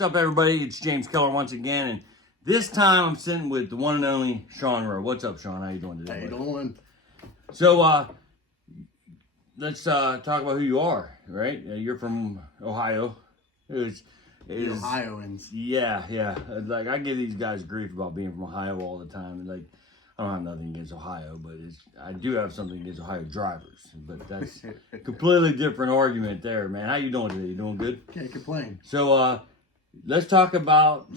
What's up, everybody? It's James Keller once again, and this time I'm sitting with the one and only Shawn Roe. What's up, Shawn? How you doing today? How you doing? So, let's talk about who you are, right? You're from Ohio. The Ohioans. Yeah. Like, I give these guys grief about being from Ohio all the time. And, like, I don't have nothing against Ohio, but I do have something against Ohio drivers. But that's a completely different argument there, man. How you doing today? You doing good? Can't complain. So, let's talk about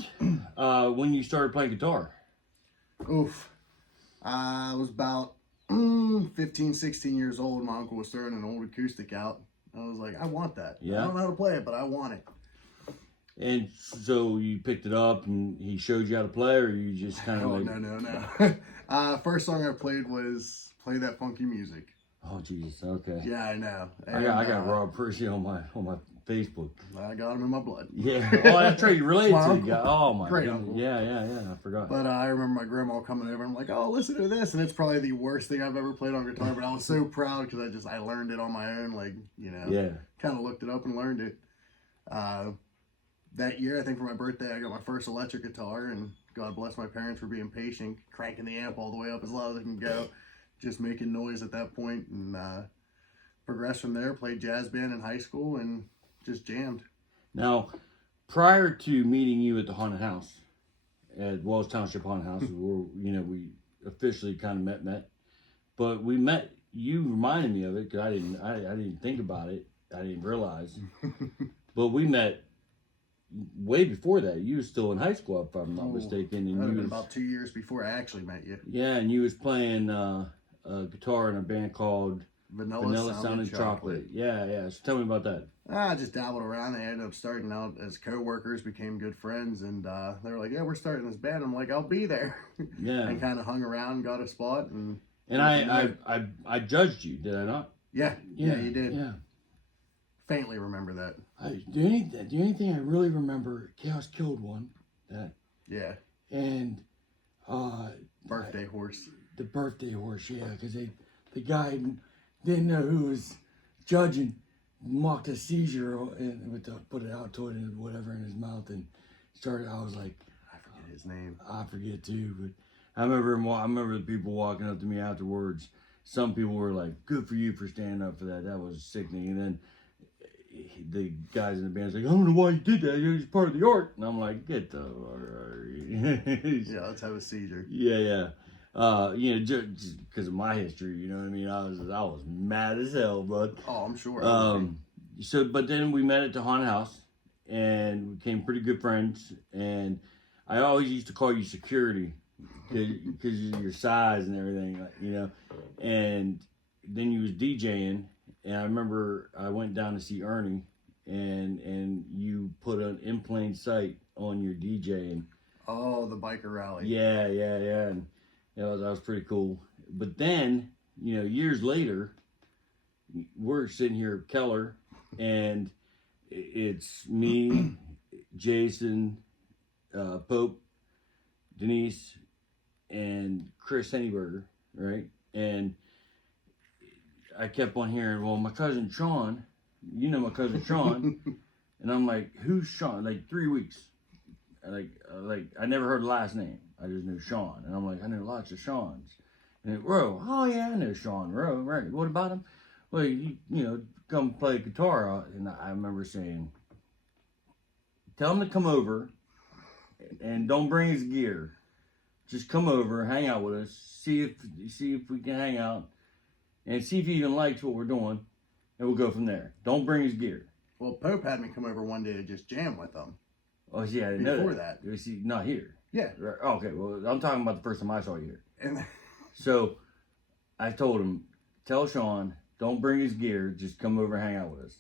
when you started playing guitar. Oof. I was about 15, 16 years old. My uncle was throwing an old acoustic out. I was like, I want that. Yeah. I don't know how to play it, but I want it. And so you picked it up and he showed you how to play, or you just kind of No. First song I played was Play That Funky Music. Oh, Jesus. Okay. Yeah, I know. And, I got Rob Percy on my Facebook. I got him in my blood. Yeah. Oh, that's right. You related to the guy. Oh, my Great goodness. uncle. Yeah. I forgot. But I remember my grandma coming over. I'm like, oh, listen to this. And it's probably the worst thing I've ever played on guitar. But I was so proud because I learned it on my own. Like, kind of looked it up and learned it. That year, I think for my birthday, I got my first electric guitar. And God bless my parents for being patient, cranking the amp all the way up as loud as it can go. Just making noise at that point. And progressed from there, played jazz band in high school, and just jammed. Now, prior to meeting you at the haunted house, at Wells Township Haunted House, where we officially kind of met, but we met. You reminded me of it because I didn't think about it. I didn't realize, but we met way before that. You were still in high school, if I'm not mistaken, and that had been about 2 years before I actually met you. Yeah, and you was playing guitar in a band called Vanilla Sounding Chocolate. Yeah. So tell me about that. I just dabbled around. They ended up starting out as co-workers, became good friends, and they were like, yeah, we're starting this band. I'm like, I'll be there. Yeah. And kind of hung around, got a spot. And I judged you, did I not? Yeah, you did. Yeah. Faintly remember that. The only thing I really remember, Chaos killed one. Yeah. And Birthday horse. The birthday horse, yeah, because the guy didn't know who was judging, mocked a seizure and put it out to it and whatever in his mouth and started. I was like, I forget his name. I forget too, but I remember the people walking up to me afterwards. Some people were like, "Good for you for standing up for that. That was sickening." And then the guys in the band's like, "I don't know why you did that. It's part of the art." And I'm like, "Get the yeah, let's have a seizure." Yeah. Just because of my history, you know what I mean? I was mad as hell, bud. Oh, I'm sure. But then we met at the haunted house and became pretty good friends. And I always used to call you security because of your size and everything, And then you was DJing, and I remember I went down to see Ernie, and you put an in plain sight on your DJing. Oh, the biker rally. Yeah. And that was pretty cool. But then, years later, we're sitting here at Keller, and it's me, Jason, Pope, Denise, and Chris Henneberger, right? And I kept on hearing, well, my cousin Shawn, my cousin Shawn, and I'm like, who's Shawn? Like 3 weeks. Like I never heard the last name. I just knew Shawn. And I'm like, I know lots of Shawns. And Roe, oh yeah, I know Shawn Roe, right? What about him? Well, he, come play guitar. And I remember saying, tell him to come over and don't bring his gear. Just come over, hang out with us, see if we can hang out, and see if he even likes what we're doing, and we'll go from there. Don't bring his gear. Well, Pope had me come over one day to just jam with him. Oh, yeah, I didn't know Before that. Was he not here? Yeah. Oh, okay, well, I'm talking about the first time I saw you here. And So I told him, tell Shawn, don't bring his gear, just come over and hang out with us.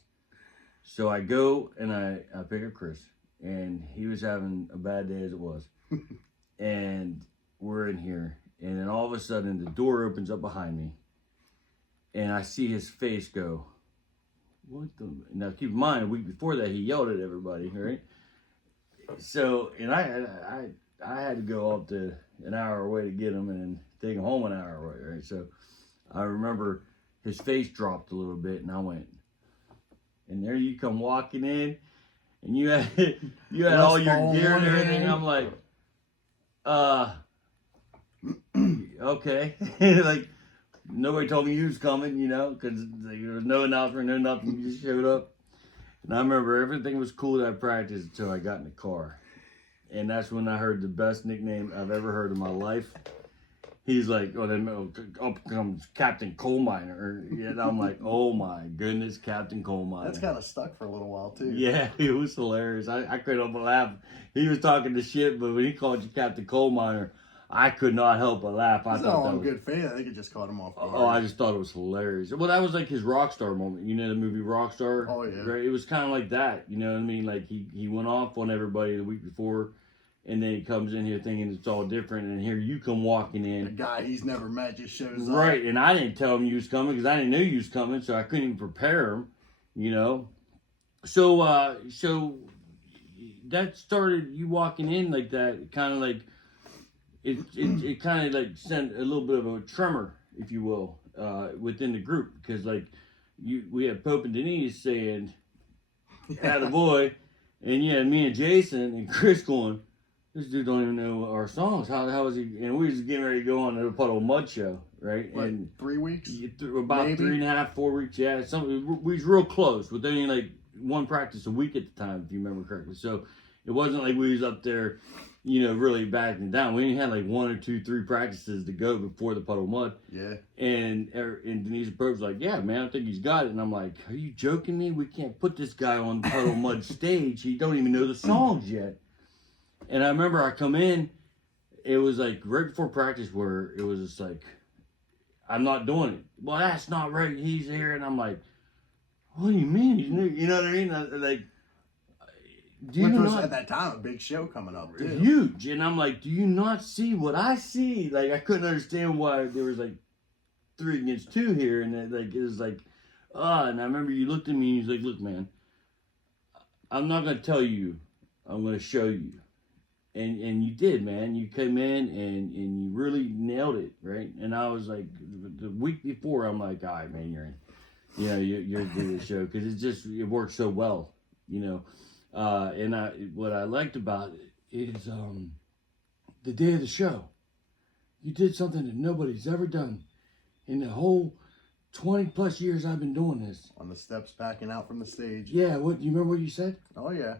So I go and I pick up Chris, and he was having a bad day as it was. And we're in here, and then all of a sudden the door opens up behind me, and I see his face go, what the? Now keep in mind, a week before that he yelled at everybody, right? So, and I had to go up to an hour away to get him and take him home an hour away, right? So I remember his face dropped a little bit, and I went, and there you come walking in, and you had Les all your Paul gear and one everything. hand. I'm like, okay, like nobody told me you was coming, you know, because there was no announcement, no nothing. You just showed up, and I remember everything was cool at practice until I got in the car, and that's when I heard the best nickname I've ever heard in my life. He's like, oh, then up comes Captain Coal Miner. And I'm like, oh my goodness, Captain Coal Miner. That's kind of stuck for a little while too. Yeah, it was hilarious. I couldn't help but laugh. He was talking the shit, but when he called you Captain Coal Miner, I could not help but laugh. I It's thought all that in was, good faith. I think it just caught him off guard. oh, I just thought it was hilarious. Well, that was like his rock star moment. You know the movie Rockstar? Oh, yeah. Right? It was kind of like that. You know what I mean? Like he went off on everybody the week before, and then he comes in here thinking it's all different, and here you come walking in. A guy he's never met just shows up. Right, and I didn't tell him you was coming because I didn't know you was coming, so I couldn't even prepare him, you know. So that started you walking in like that, kind of like it kind of like sent a little bit of a tremor, if you will, within the group because like we had Pope and Denise saying, "Attaboy," and yeah, me and Jason and Chris going, this dude don't even know our songs. How is he? And we was getting ready to go on the Puddle Mud show, right? Like and 3 weeks? about maybe? 3.5, 4 weeks. Yeah, we was real close with only like one practice a week at the time, if you remember correctly. So it wasn't like we was up there, you know, really backing down. We only had like 1 or 2, 3 practices to go before the Puddle Mud. Yeah. And Denise Probes like, yeah, man, I think he's got it. And I'm like, are you joking me? We can't put this guy on the Puddle Mud stage. He don't even know the songs yet. And I remember I come in, it was like right before practice where it was just like, I'm not doing it. Well, that's not right. He's here. And I'm like, what do you mean? He's new? You know what I mean? Like, do you Which was not? at that time a big show coming up too. Huge. And I'm like, do you not see what I see? Like, I couldn't understand why there was like 3 against 2 here. And it was like, and I remember you looked at me and he's like, look, man, I'm not going to tell you. I'm going to show you. And you did, man. You came in and you really nailed it, right? And I was like, the week before, I'm like, all right, man, you're in. You know, you're doing the show because it worked so well, you know. And what I liked about it is the day of the show, you did something that nobody's ever done in the whole 20 plus years I've been doing this. On the steps backing out from the stage. Yeah, what you remember what you said? Oh yeah.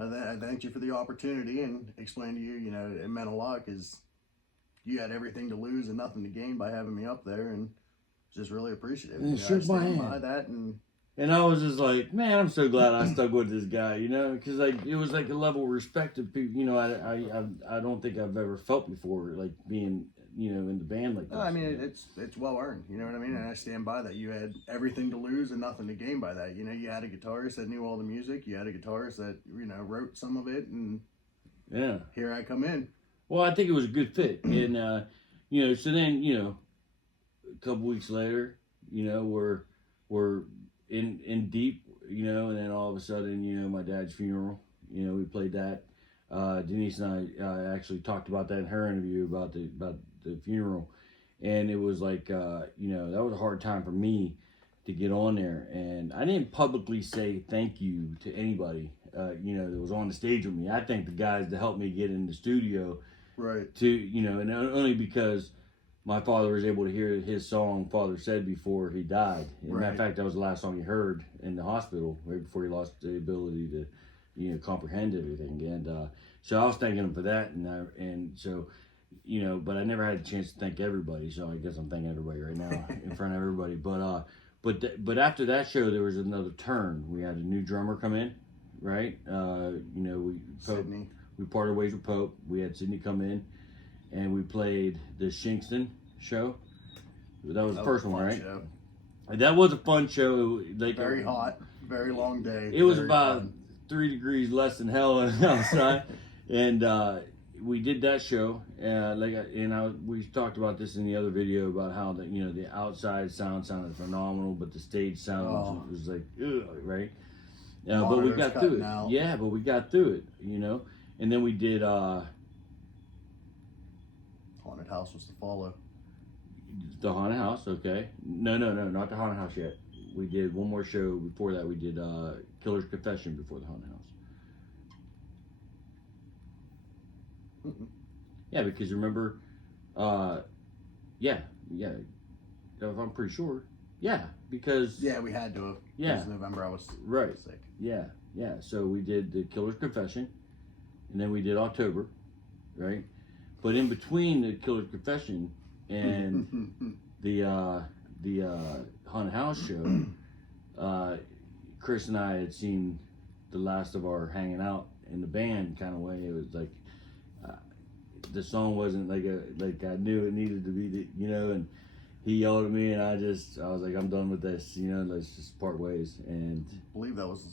I thanked you for the opportunity and explained to you, you know, it meant a lot because you had everything to lose and nothing to gain by having me up there, and just really appreciative. And you know, shook I my stand hand. by that, And I was just like, man, I'm so glad I stuck with this guy, you know, because like it was like a level of respect of people, you know, I don't think I've ever felt before, like being, you know, in the band like this. I mean, it's well earned, you know what I mean? And I stand by that. You had everything to lose and nothing to gain by that. You know, you had a guitarist that knew all the music. You had a guitarist that, you know, wrote some of it, and yeah, here I come in. Well, I think it was a good fit, and you know, so then you know, a couple weeks later, you know, we're in deep, you know, and then all of a sudden, you know, my dad's funeral, you know, we played that. Denise and I actually talked about that in her interview about the funeral, and it was like, you know, that was a hard time for me to get on there, and I didn't publicly say thank you to anybody, you know, that was on the stage with me. I thanked the guys that helped me get in the studio, Right. to, you know, and only because my father was able to hear his song Father Said before he died. As a matter of fact, that was the last song he heard in the hospital right before he lost the ability to, you know, comprehend everything. And so I was thanking him for that, and so, you know, but I never had a chance to thank everybody. So I guess I'm thanking everybody right now in front of everybody. But after that show, there was another turn. We had a new drummer come in, right? You know, Sydney. We parted ways with Pope. We had Sydney come in, and we played the Shinkston show. That was the first one, right? Show. That was a fun show. Like Very hot, very long day. It was very about fun. 3 degrees less than hell outside, and we did that show. We talked about this in the other video about how the outside sound sounded phenomenal, but the stage sound was like ugh, right. But we got through it. Out. Yeah, but we got through it, you know. And then we did Haunted House was to follow. the Haunted House. Okay, no, not the Haunted House yet. We did one more show before that. We did Killer's Confession before the Haunted House. Yeah, because remember, yeah, I'm pretty sure. Yeah, because Yeah, we had to have. Yeah. It was November. I was Right. sick. Yeah. So we did the Killer's Confession, and then we did October, right? But in between the Killer's Confession and the haunted house show, Chris and I had seen the last of our hanging out in the band kind of way. It was like the song wasn't like I knew it needed to be, and he yelled at me, and I was like, I'm done with this, let's just part ways. And I believe that was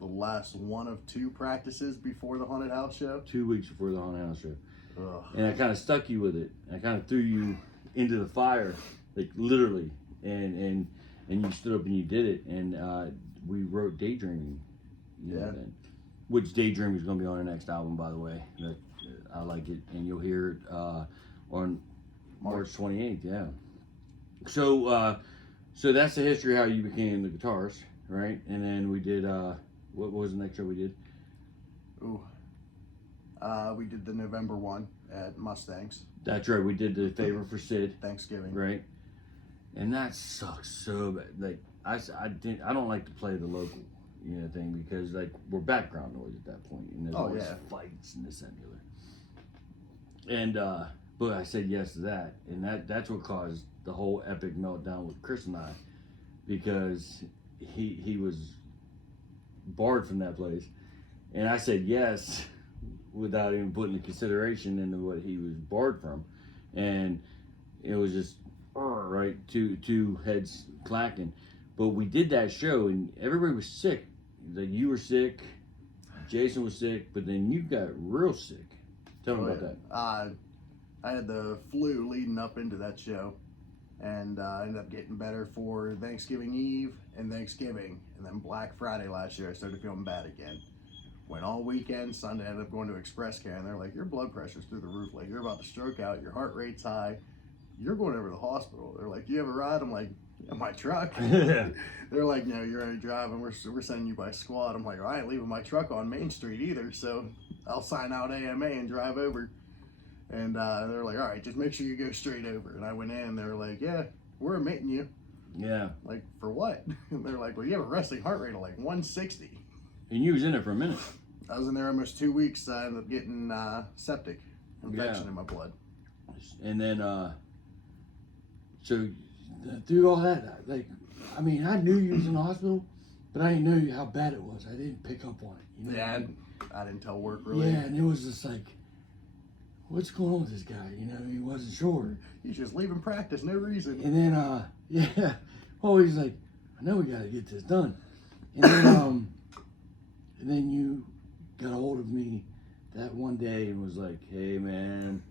the last one of 2 practices before the haunted house show. 2 weeks before the haunted house show. Ugh. And I kind of stuck you with it. I kind of threw you into the fire, like literally, and you stood up and you did it. And we wrote Daydreaming. Then, which Daydreaming is going to be on our next album, by the way. I like it, and you'll hear it on March 28th. Yeah. So that's the history of how you became the guitarist, right? And then we did what was the next show we did? We did the November one at Mustangs. That's right. We did the Favor for Sid. Thanksgiving. Right. And that sucks so bad. Like I don't like to play the local, thing, because like we're background noise at that point, and there's always fights and this and the other. And but I said yes to that, and that's what caused the whole epic meltdown with Chris and I, because he was barred from that place, and I said yes without even putting the consideration into what he was barred from, and it was just right, two heads clacking. But we did that show, and everybody was sick. Like, you were sick, Jason was sick, but then you got real sick. Tell me about that. I had the flu leading up into that show, and I ended up getting better for Thanksgiving Eve and Thanksgiving, and then Black Friday last year I started feeling bad again. Went all weekend. Sunday I ended up going to Express Care, and they're like, your blood pressure's through the roof, like you're about to stroke out, your heart rate's high, you're going over to the hospital. They're like, do you have a ride? I'm like, in my truck. They're like, no, you're already driving, we're sending you by squad. I'm like, I ain't leaving my truck on Main Street either, so I'll sign out AMA and drive over. And they're like, all right, just make sure you go straight over. And I went in, they were like, yeah, we're admitting you. Yeah. Like, for what? And they're like, well, you have a resting heart rate of like 160. And you was in there for a minute. I was in there almost 2 weeks. I ended up getting septic infection in my blood. And then, so through all that, like, I mean, I knew you was in the hospital, but I didn't know how bad it was. I didn't pick up on it. Yeah, I didn't tell work really. Yeah, and it was just like, what's going on with this guy? He wasn't sure. He's just leaving practice, no reason. And then, he's like, I know we got to get this done. And then, and then you got a hold of me that one day and was like, hey, man,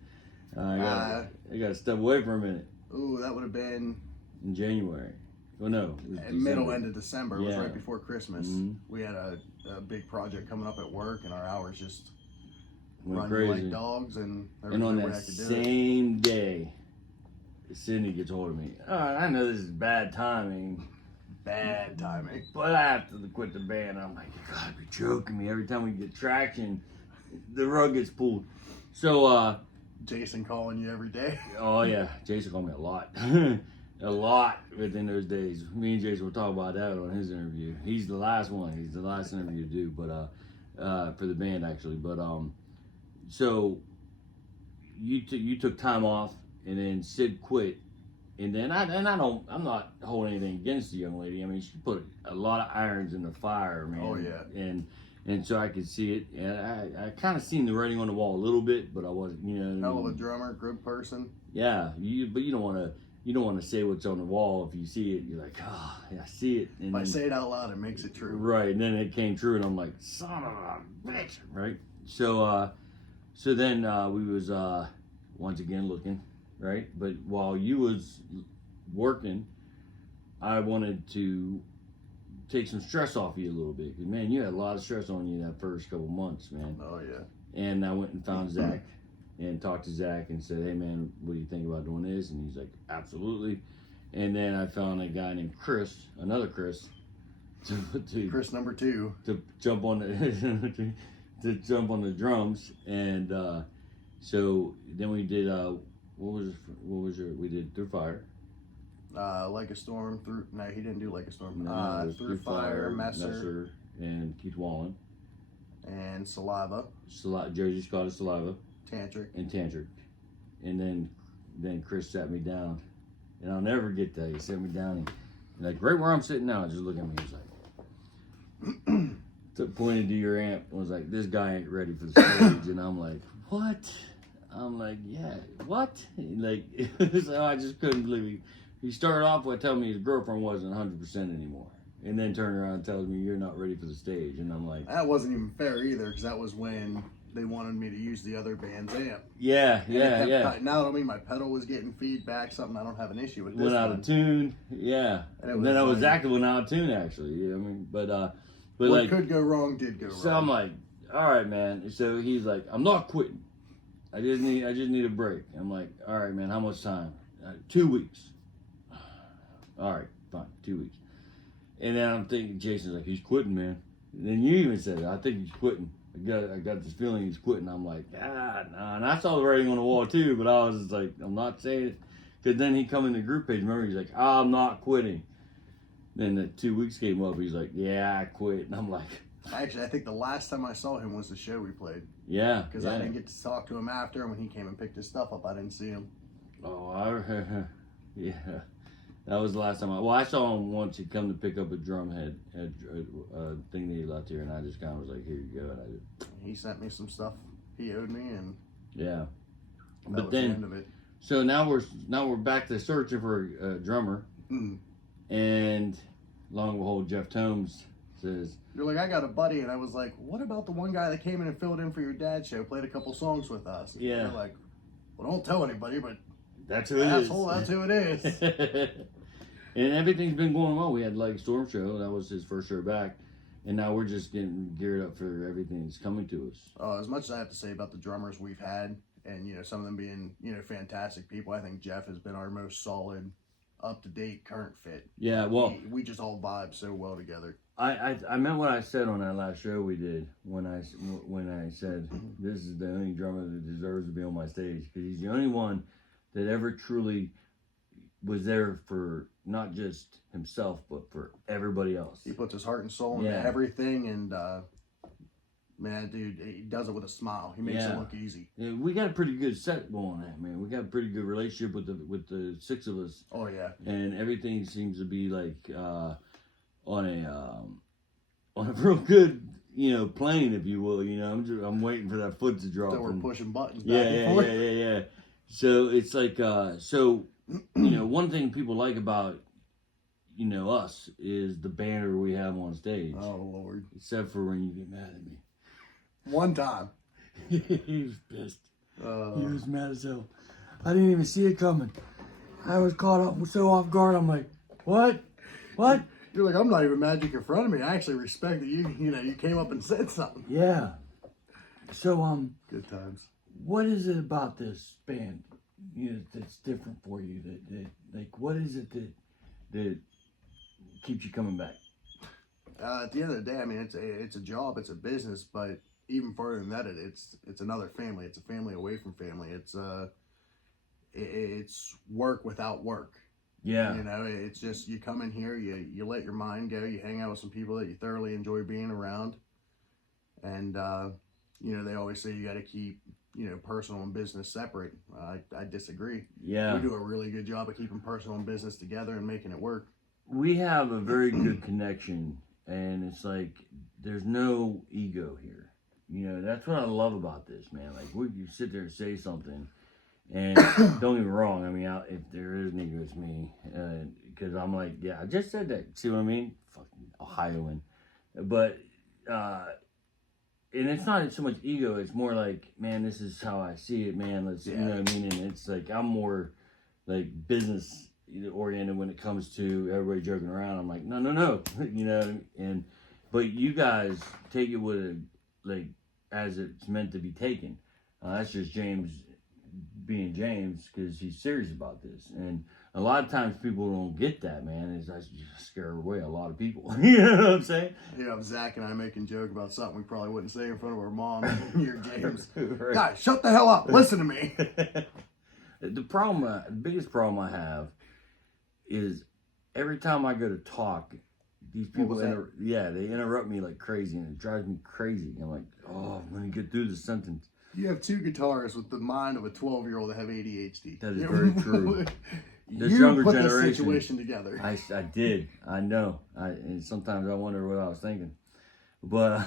I got to step away for a minute. Ooh, that would have been in January. Well, no, it was middle end of December. It was Yeah. right before Christmas. Mhm. We had a big project coming up at work, and our hours just went running crazy. like dogs, and there And was on no way that I could do it. same day, Sydney gets hold of me. All right, I know this is bad timing, Bad timing. but I have to quit the band. I'm like, you gotta be joking me. Every time we get traction, the rug gets pulled. So, Jason calling you every day. oh yeah, Jason called me a lot. A lot within those days. Me and Jason will talk about that on his interview. He's the last one. He's the last interview to do, but for the band actually. But so you took time off, and then Sid quit, and then I'm not holding anything against the young lady. I mean, she put a lot of irons in the fire, man. Oh yeah. And so I could see it, and I kind of seen the writing on the wall a little bit, but I wasn't, Hell of a drummer, good person. Yeah, but you don't want to say what's on the wall. If you see it, you're like, oh, yeah, I see it. And If I say it out loud, it makes it true. right, and then it came true, and I'm like, son of a bitch, right? So, so then we was once again looking, right? But while you was working, I wanted to take some stress off you a little bit, because man, you had a lot of stress on you that first couple months, man. Oh yeah. And I went and found Zach and talked to Zach and said, hey man, what do you think about doing this? And he's like, absolutely. And then I found a guy named Chris, another Chris, to Chris number 2. to jump on the to jump on the drums, and So then we did we did Through Fire. Like a Storm, through. No, he didn't do Like a Storm. No, it was Through Fire, Messer, and Keith Wallen. and Saliva, Jersey Scottish Saliva. Tantric. And Tantric. And then Chris sat me down. And I'll never get that. He sat me down and like right where I'm sitting now, just looking at me, he was like pointed to your amp and was like, this guy ain't ready for the stage. And I'm like, what? I'm like, yeah, what? Like, so I just couldn't believe it. He started off by telling me his girlfriend wasn't 100% anymore. And then turned around and tells me you're not ready for the stage. And I'm like, that wasn't even fair either, because that was when they wanted me to use the other band's amp. yeah. Now I mean my pedal was getting feedback, something I don't have an issue with. Went out of tune, yeah. And then I was like, active went out of tune actually. I mean, but what like could go wrong did go wrong. So I'm like, all right, man. So he's like, I'm not quitting. I just need a break. I'm like, all right, man. How much time? 2 weeks. All right, fine, 2 weeks. And then I'm thinking, Jason's like, he's quitting, man. And then you even said, I think he's quitting. I got this feeling he's quitting. I'm like, nah. And I saw the writing on the wall too, but I was just like, I'm not saying it. Because then he come in the group page. Remember, he's like, I'm not quitting. Then the 2 weeks came up. He's like, yeah, I quit. And I'm like, actually, I think the last time I saw him was the show we played. Yeah. Because I didn't get to talk to him after, and when he came and picked his stuff up, I didn't see him. Oh, yeah. That was the last time I saw him once. He'd come to pick up a drum head, a thing that he left here, and I just kind of was like, here you go. And he sent me some stuff he owed me, and yeah. that But was then, the end of it. So now we're back to searching for a drummer, and long and behold, Jeff Tomes says, you're like, I got a buddy, and I was like, what about the one guy that came in and filled in for your dad's show, played a couple songs with us? And yeah. You're like, well, don't tell anybody, but that's who it asshole, is. that's who it is. And everything's been going well. We had like Storm Show. That was his first show back. And now we're just getting geared up for everything that's coming to us. As much as I have to say about the drummers we've had, and, some of them being, fantastic people, I think Jeff has been our most solid, up-to-date, current fit. Yeah, well. We just all vibe so well together. I meant what I said on that last show we did when I said this is the only drummer that deserves to be on my stage, because he's the only one that ever truly was there for not just himself but for everybody else. He puts his heart and soul into everything, and man, dude, he does it with a smile. He makes it look easy. Yeah, we got a pretty good set going on, man. We got a pretty good relationship with the six of us. Oh yeah, and everything seems to be like on a real good plane, if you will. I'm waiting for that foot to drop. So we're pushing buttons. Yeah. So it's like one thing people like about us is the banter we have on stage. Oh Lord! Except for when you get mad at me. One time. He was pissed. He was mad as hell. I didn't even see it coming. I was caught up so off guard. I'm like, what? You're like, I'm not even mad you confronted me. I actually respect that you came up and said something. Yeah. So good times. What is it about this band that's different for you? That like, what is it that keeps you coming back? At the end of the day, I mean, it's a job, it's a business, but even further than that, it's another family. It's a family away from family. It's work without work. Yeah. It's just you come in here, you let your mind go, you hang out with some people that you thoroughly enjoy being around, and they always say you got to keep personal and business separate. I disagree. Yeah. We do a really good job of keeping personal and business together and making it work. We have a very good connection, and it's like there's no ego here. That's what I love about this, man. Like, you sit there and say something, and don't get me wrong. I mean, if there is an ego, it's me, because I'm like, yeah, I just said that. See what I mean? Fucking Ohioan, but and it's not so much ego. It's more like, man, this is how I see it, man. You know what I mean? And it's like I'm more like business oriented when it comes to everybody joking around. I'm like, no, but you guys take it with as it's meant to be taken. That's just James being James because he's serious about this. And a lot of times people don't get that, man. It's I scare away a lot of people. You know what I'm saying? Zach and I making joke about something we probably wouldn't say in front of our mom. You're James. Right. Guys, shut the hell up. Listen to me. The biggest problem I have is every time I go to talk, these people, they interrupt me like crazy, and it drives me crazy. I'm like, oh, I'm gonna get through this sentence. You have two guitarists with the mind of a 12-year-old that have ADHD. That is very true. This you younger put generation, this situation together. I did. I know. And sometimes I wonder what I was thinking, but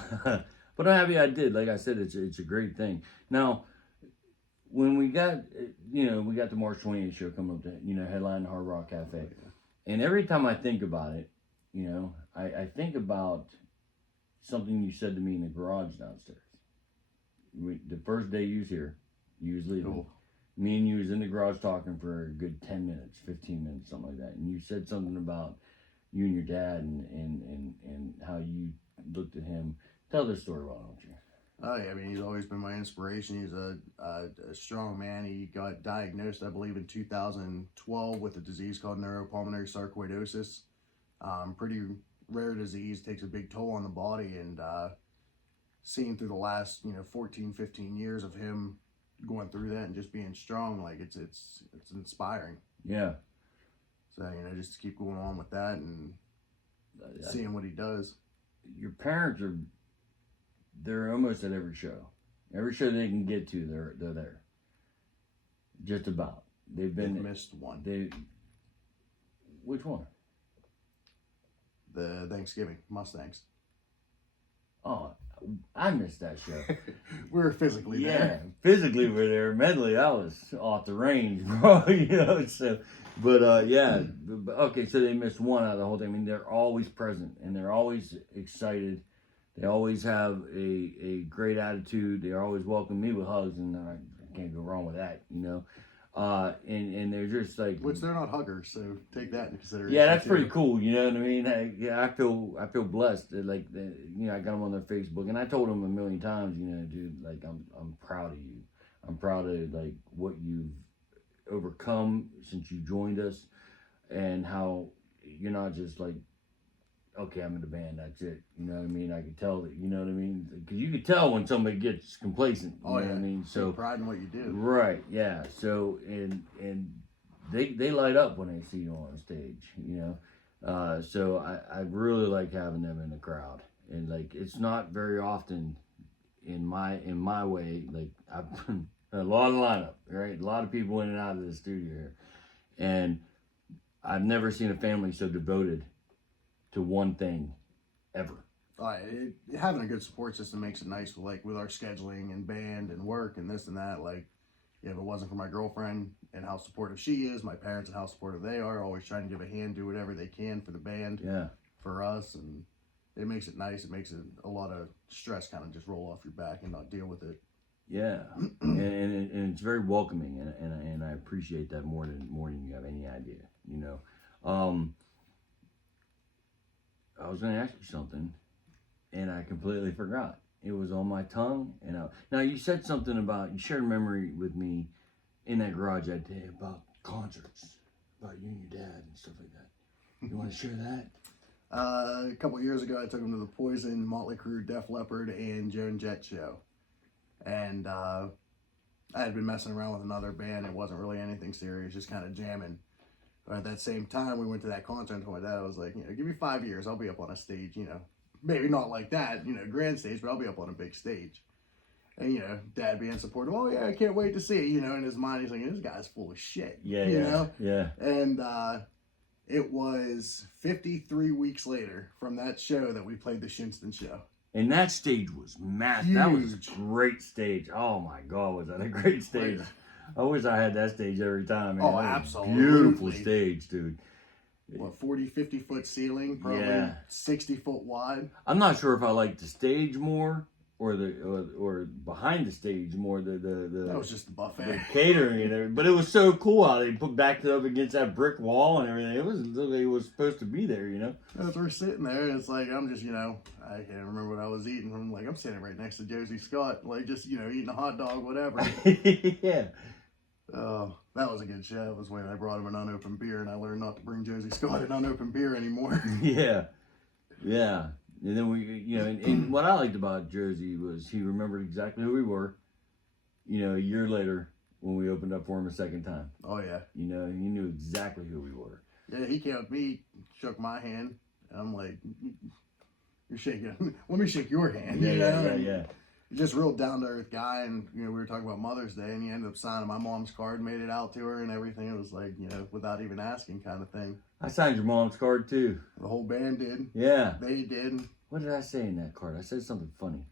but I'm happy I did. Like I said, it's a great thing. Now, when we got the March 28th show coming up, headline Hard Rock Cafe, and every time I think about it, I think about something you said to me in the garage downstairs. The first day you was here, you was leaving. Cool. Me and you was in the garage talking for a good 10 minutes, 15 minutes, something like that. And you said something about you and your dad and how you looked at him. Tell the story, why don't you? Oh, yeah, I mean, he's always been my inspiration. He's a strong man. He got diagnosed, I believe, in 2012 with a disease called neuropulmonary sarcoidosis. Pretty rare disease, takes a big toll on the body, and seeing through the last 14, 15 years of him going through that and just being strong, like it's inspiring. Yeah. So just to keep going on with that and seeing what he does. Your parents they're almost at every show. Every show they can get to, they're there. Just about. They've missed one. Which one? The Thanksgiving Mustangs. Oh, I missed that show. We were physically there. Yeah, physically we're there. Mentally, I was off the range, bro. So, but yeah. Okay, so they missed one out of the whole thing. I mean, they're always present and they're always excited. They always have a great attitude. They always welcome me with hugs, and I can't go wrong with that, and they're just like, which they're not huggers, so take that into consideration. Yeah, that's pretty cool. You know what I mean? I feel blessed. Like, I got them on their Facebook, and I told them a million times, dude, like I'm proud of you. I'm proud of like what you've overcome since you joined us, and how you're not just like, okay, I'm in the band, that's it. You know what I mean? I can tell that, you know what I mean? Because you can tell when somebody gets complacent. You know what I mean? So pride in what you do. Right, yeah. So, and they light up when they see you on stage, So I really like having them in the crowd. And, like, it's not very often in my way. Like, I've a lot of lineup, right? A lot of people in and out of the studio here. And I've never seen a family so devoted to one thing ever. Having a good support system makes it nice with our scheduling and band and work and this and that. Like, if it wasn't for my girlfriend and how supportive she is, my parents and how supportive they are, always trying to give a hand, do whatever they can for the band, for us, and it makes it nice. It makes it a lot of stress kind of just roll off your back and not deal with it. Yeah, and it's very welcoming, and I appreciate that more than you have any idea. I was going to ask you something, and I completely forgot. It was on my tongue. Now, you said something you shared a memory with me in that garage that day about concerts, about you and your dad and stuff like that. You want to share that? A couple of years ago, I took him to the Poison, Motley Crue, Def Leppard, and Joan Jett show. And I had been messing around with another band. It wasn't really anything serious, just kind of jamming. But at that same time, we went to that concert, and told my dad, I was like, give me 5 years, I'll be up on a stage, maybe not like that, grand stage, but I'll be up on a big stage. And, Dad being supportive, oh yeah, I can't wait to see it, in his mind, he's like, this guy's full of shit, Yeah. And it was 53 weeks later from that show that we played the Shinston show. And that stage was massive. Huge. That was a great stage. Oh my God, was that a great stage. Right. I wish I had that stage every time. Man. Oh, absolutely. Beautiful stage, dude. What, 40, 50 foot ceiling, probably 60 foot wide. I'm not sure if I like the stage more or behind the stage more. The that was just the buffet, the catering and everything. But it was so cool how they backed it up against that brick wall and everything. It was supposed to be there, As we're sitting there, it's like I'm just, I can't remember what I was eating. I'm sitting right next to Josie Scott, like just eating a hot dog, whatever. Yeah. Oh, that was a good show. It was when I brought him an unopened beer, and I learned not to bring Josie Scott an unopened beer anymore. Yeah, yeah. And then and what I liked about Josie was he remembered exactly who we were. A year later when we opened up for him a second time. Oh yeah. He knew exactly who we were. Yeah, he came up to me, shook my hand, and I'm like, "You're shaking. Let me shake your hand." Yeah. Just real down to earth guy, and we were talking about Mother's Day, and he ended up signing my mom's card, made it out to her, and everything. It was like without even asking, kind of thing. I signed your mom's card too. The whole band did. Yeah, they did. What did I say in that card? I said something funny.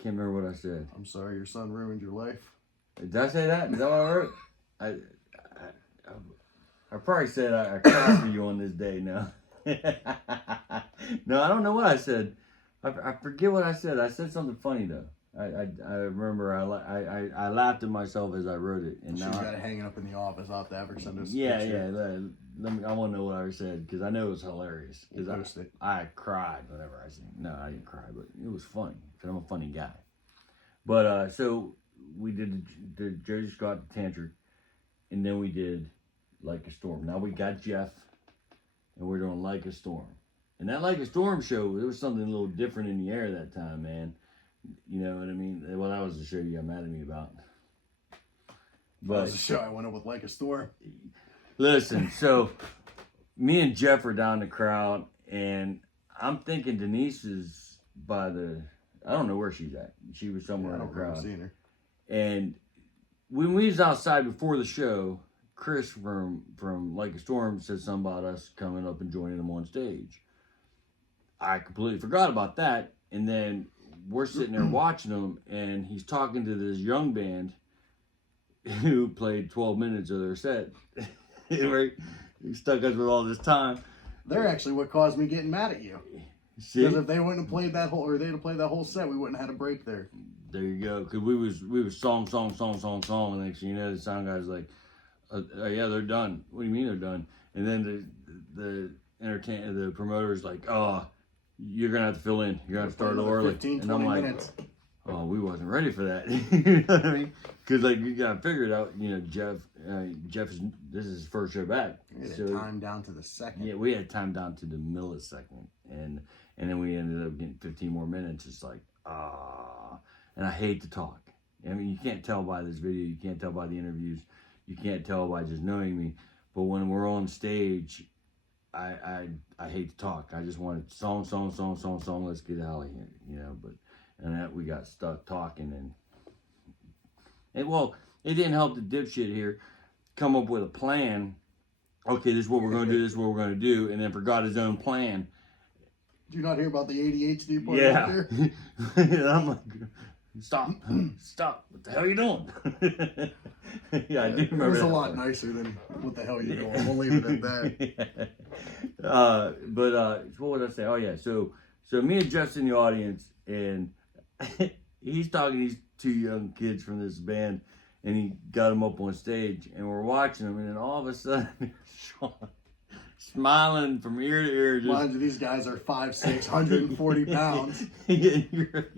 Can't remember what I said. I'm sorry, your son ruined your life. Did I say that? Is that what I wrote? I probably said I cried for you on this day. No, no, I don't know what I said. I forget what I said. I said something funny though. I remember I laughed at myself as I wrote it, and She's now got it hanging up in the office. I'll have to have her send us. Yeah. I want to know what I said because I know it was hilarious. Because I cried whenever I said. No, I didn't cry, but it was funny because I'm a funny guy. But so we did the Josie Scott Tantric, and then we did Like a Storm. Now we got Jeff, and we're doing Like a Storm. And that Like a Storm show, there was something a little different in the air that time, man. You know what I mean? Well, that was the show you got mad at me about. But that was the show I went up with Like a Storm. Listen, so me and Jeff are down in the crowd, and I'm thinking Denise is by the, I don't know where she's at. She was somewhere in the crowd. I've seen her. And when we was outside before the show, Chris from Like a Storm said something about us coming up and joining them on stage. I completely forgot about that, and then we're sitting there watching him, and he's talking to this young band who played 12 minutes of their set. Right? He stuck us with all this time. They're actually what caused me getting mad at you. See? Because if they wouldn't have played that whole, or they'd have played that whole set, we wouldn't have had a break there. There you go. Because we was song, and next thing you know, the sound guy's like, yeah, they're done. What do you mean they're done? And then the promoter's like, oh, you're gonna have to fill in. You're gonna have to start early. 15, and I'm 20 like, minutes. oh, we wasn't ready for that. You know what I mean? Because like you gotta figure it out. Jeff this is his first show back. We had time down to the second. Yeah, we had time down to the millisecond, and then we ended up getting 15 more minutes. It's like and I hate to talk. I mean, you can't tell by this video. You can't tell by the interviews. You can't tell by just knowing me. But when we're on stage, I hate to talk. I just wanted song. Let's get out of here, and that we got stuck talking, and well, it didn't help the dipshit here come up with a plan. Okay, this is what we're gonna do. This is what we're gonna do, and then forgot his own plan. Did you not hear about the ADHD part? Yeah, Right there? And I'm like, stop! What the hell are you doing? Yeah, I do remember. It was that a lot part. nicer than what the hell are you doing. We'll leave it at that. But what would I say? Oh yeah, so me and Jeff's in the audience, and he's talking to these two young kids from this band, and he got them up on stage, and we're watching them, and then all of a sudden, Shawn smiling from ear to ear. Just, mind you, these guys are 5'6", 140 pounds. you're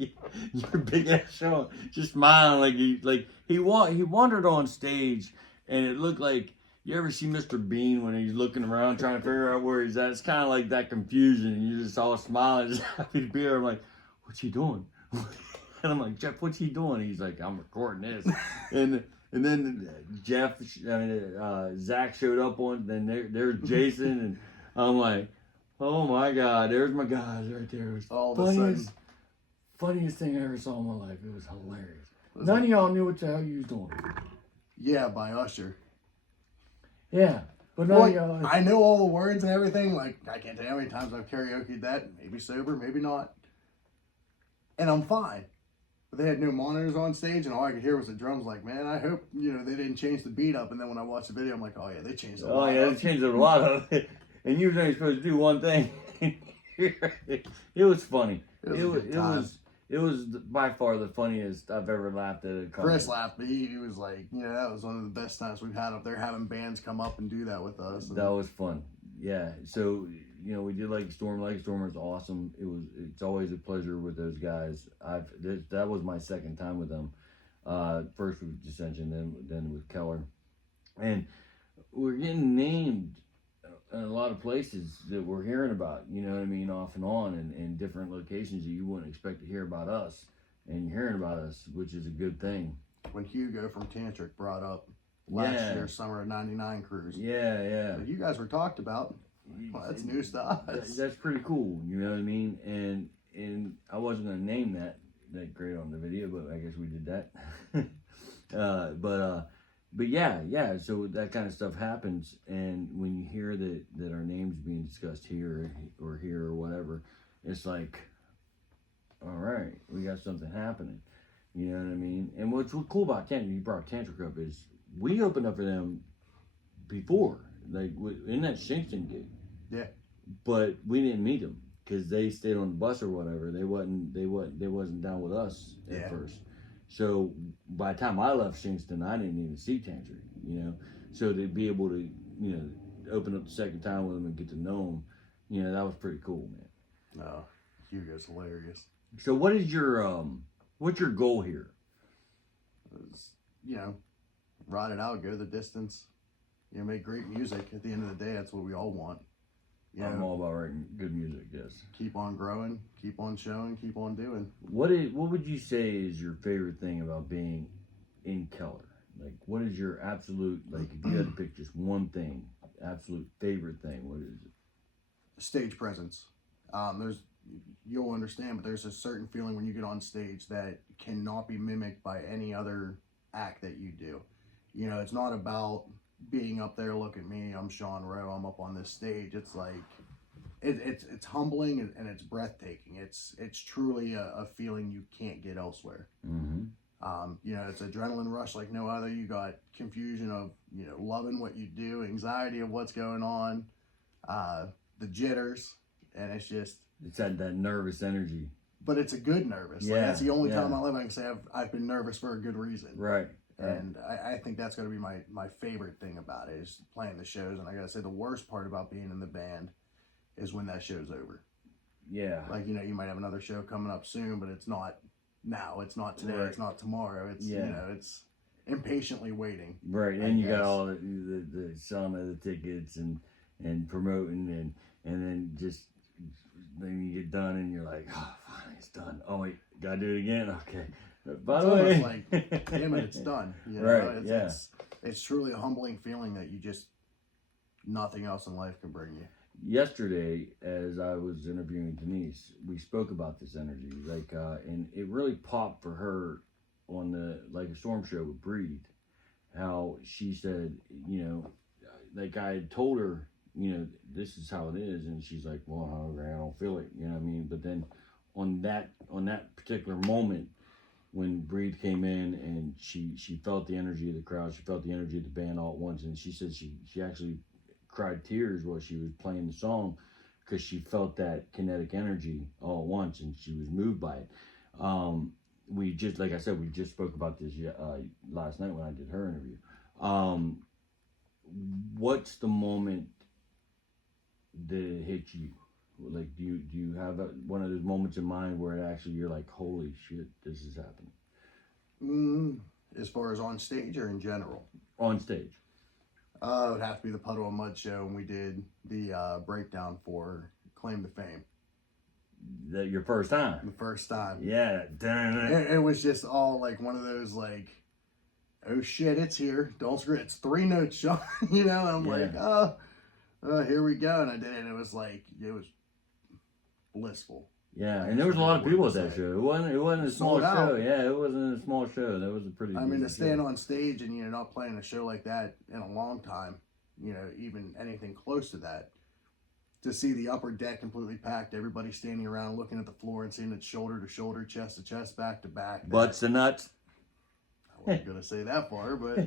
big ass Shawn, just smiling like he wandered on stage, and it looked like, you ever see Mr. Bean when he's looking around trying to figure out where he's at? It's kind of like that confusion, and you're just all smiling, just happy to be there. I'm like, what's he doing? And I'm like, Jeff, what's he doing? He's like, I'm recording this. And then Zach showed up on, then there's Jason, and I'm like, oh my God, there's my guys right there. It was all of a sudden, funniest thing I ever saw in my life. It was hilarious. None of y'all knew what the hell you was doing. Yeah, by Usher. Yeah, but none of y'all. I know all the words and everything. Like, I can't tell you how many times I've karaoke'd that. Maybe sober, maybe not. And I'm fine. But they had no monitors on stage, and all I could hear was the drums. Like, man, I hope they didn't change the beat up. And then when I watched the video, I'm like, oh yeah, they changed it. Oh yeah, they changed a lot of it. And you were only supposed to do one thing. It was funny. It was by far the funniest I've ever laughed at a concert. Chris laughed, but he was like, that was one of the best times we've had up there, having bands come up and do that with us. That was fun. Yeah. So, we did Like a Storm. Like a Storm was awesome. It's always a pleasure with those guys. That was my second time with them. First with Dissension, then with Keller, and we're getting named in a lot of places that we're hearing about. You know what I mean, off and on, and in different locations that you wouldn't expect to hear about us, and you're hearing about us, which is a good thing. When Hugo from Tantric brought up last year's Summer of '99 cruise, yeah, you guys were talked about. Well, that's news to us. That's pretty cool. You know what I mean? And I wasn't gonna name that great on the video, but I guess we did that. But yeah. So that kind of stuff happens, and when you hear that our names being discussed here or whatever, it's like, all right, we got something happening. You know what I mean? And what's cool about Tantric, you brought Tantric up, is we opened up for them before, like in that Shingston gig. Yeah. But we didn't meet them because they stayed on the bus or whatever. They wasn't down with us at first. So by the time I left Shingston, I didn't even see Tantric, you know. So to be able to, you know, open up the second time with them and get to know them, you know, that was pretty cool, man. Oh, Hugo's hilarious. So what is your what's your goal here? You know, ride it out, go the distance, you know, make great music. At the end of the day, that's what we all want. You know, I'm all about writing good music, yes. Keep on growing, keep on showing, keep on doing. What would you say is your favorite thing about being in Keller? Like, what is your absolute, like, if you had to pick just one thing, absolute favorite thing, what is it? Stage presence. You'll understand, but there's a certain feeling when you get on stage that cannot be mimicked by any other act that you do. You know, it's not about being up there, look at me, I'm Shawn Roe, I'm up on this stage. It's like, it's humbling and it's breathtaking. It's truly a feeling you can't get elsewhere. Mm-hmm. You know, it's adrenaline rush like no other. You got confusion of, you know, loving what you do, anxiety of what's going on, the jitters, and it's just... It's that nervous energy. But it's a good nervous. Like, that's the only time in my life I can say I've been nervous for a good reason. Right. And I think that's going to be my favorite thing about it, is playing the shows. And I got to say, the worst part about being in the band is when that show's over. Yeah. Like, you know, you might have another show coming up soon, but it's not now. It's not today. Right. It's not tomorrow. It's, you know, it's impatiently waiting. Right. And you got all the selling of the tickets and promoting and then just... Then you get done and you're like, oh, finally it's done. Oh wait, gotta do it again. Okay. By the way, like, damn it, it's done. You know? Right. It's truly a humbling feeling that you just, nothing else in life can bring you. Yesterday, as I was interviewing Denise, we spoke about this energy, like, and it really popped for her on the Like a Storm show with Breed. How she said, you know, like I had told her, you know, this is how it is, and she's like, well, however, I don't feel it, you know what I mean? But then on that particular moment when Breed came in and she felt the energy of the crowd, she felt the energy of the band all at once, and she said she actually cried tears while she was playing the song because she felt that kinetic energy all at once, and she was moved by it. We just, like I said, we just spoke about this last night when I did her interview. What's the moment that hit you? Like, do you have one of those moments in mind where it actually you're like, holy shit, this is happening? As far as on stage or in general? On stage. It would have to be the Puddle of Mud show when we did the breakdown for Claim to Fame. Your first time? The first time. Yeah. It was just all like one of those like, oh shit, it's here. Don't screw it. It's 3 notes, Shawn. You know, and I'm like, here we go. And I did it, and it was like, it was blissful. Yeah, and there was a lot of people at that show. It wasn't a small show. Yeah, it wasn't a small show. That was a pretty... I mean, to stand on stage and, you know, not playing a show like that in a long time, you know, even anything close to that, to see the upper deck completely packed, everybody standing around looking at the floor and seeing it shoulder to shoulder, chest to chest, back to back. Butts to nuts. I wasn't going to say that far, but...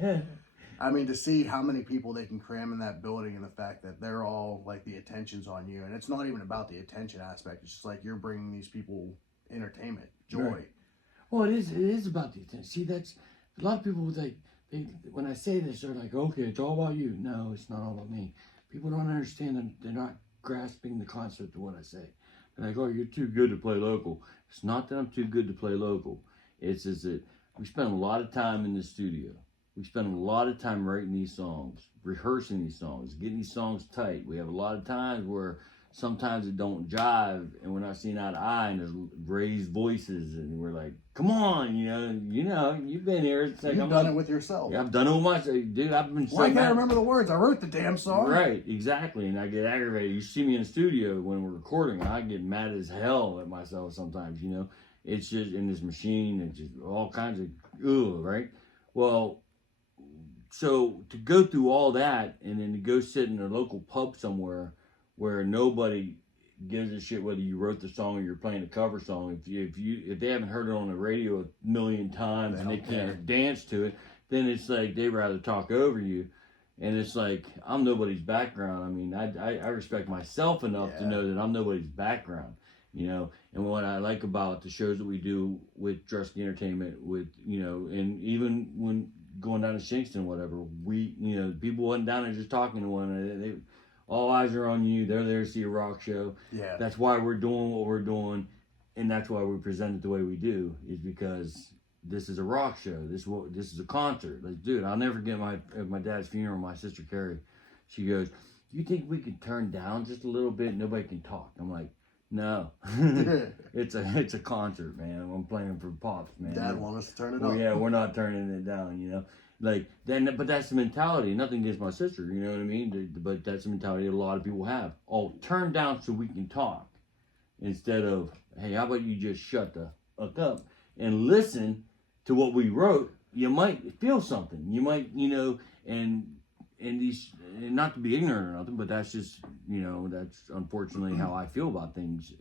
I mean, to see how many people they can cram in that building, and the fact that they're all, like, the attention's on you. And it's not even about the attention aspect. It's just like you're bringing these people entertainment, joy. Right. Well, it is about the attention. See, that's... A lot of people, like, when I say this, they're like, okay, it's all about you. No, it's not all about me. People don't understand them. They're not grasping the concept of what I say. They're like, oh, you're too good to play local. It's not that I'm too good to play local. It's just that we spend a lot of time in the studio. We spend a lot of time writing these songs, rehearsing these songs, getting these songs tight. We have a lot of times where sometimes it don't jive and we're not seeing eye to eye and there's raised voices and we're like, come on, you've been here. It's like, You've done it with yourself. Yeah, I've done it with myself. Dude, I've been Well, I can't remember the words. I wrote the damn song. Right, exactly. And I get aggravated. You see me in the studio when we're recording, I get mad as hell at myself sometimes, It's just in this machine and just all kinds of, right? Well, so to go through all that and then to go sit in a local pub somewhere where nobody gives a shit whether you wrote the song or you're playing a cover song, if they haven't heard it on the radio a million times and they can't dance to it, then it's like they'd rather talk over you. And it's like, I'm nobody's background. I mean, I respect myself enough to know that I'm nobody's background, And what I like about the shows that we do with Drusky Entertainment, and even when going down to Shinkston, whatever, people wasn't down there just talking to one another. All eyes are on you. They're there to see a rock show. Yeah. That's why we're doing what we're doing, and that's why we present it the way we do, is because this is a rock show. This is a concert. Like, dude, I'll never forget my dad's funeral. My sister Carrie, she goes, "Do you think we could turn down just a little bit? Nobody can talk." I'm like, "No, it's a concert, man. I'm playing for pops, man. Dad want us to turn it up." Yeah, we're not turning it down, Like then, but that's the mentality. Nothing against my sister, you know what I mean? But that's the mentality a lot of people have. Oh, turn down so we can talk, instead of, hey, how about you just shut the fuck up and listen to what we wrote? You might feel something. You might, and these, and not to be ignorant or nothing, but that's just, that's unfortunately how I feel about things.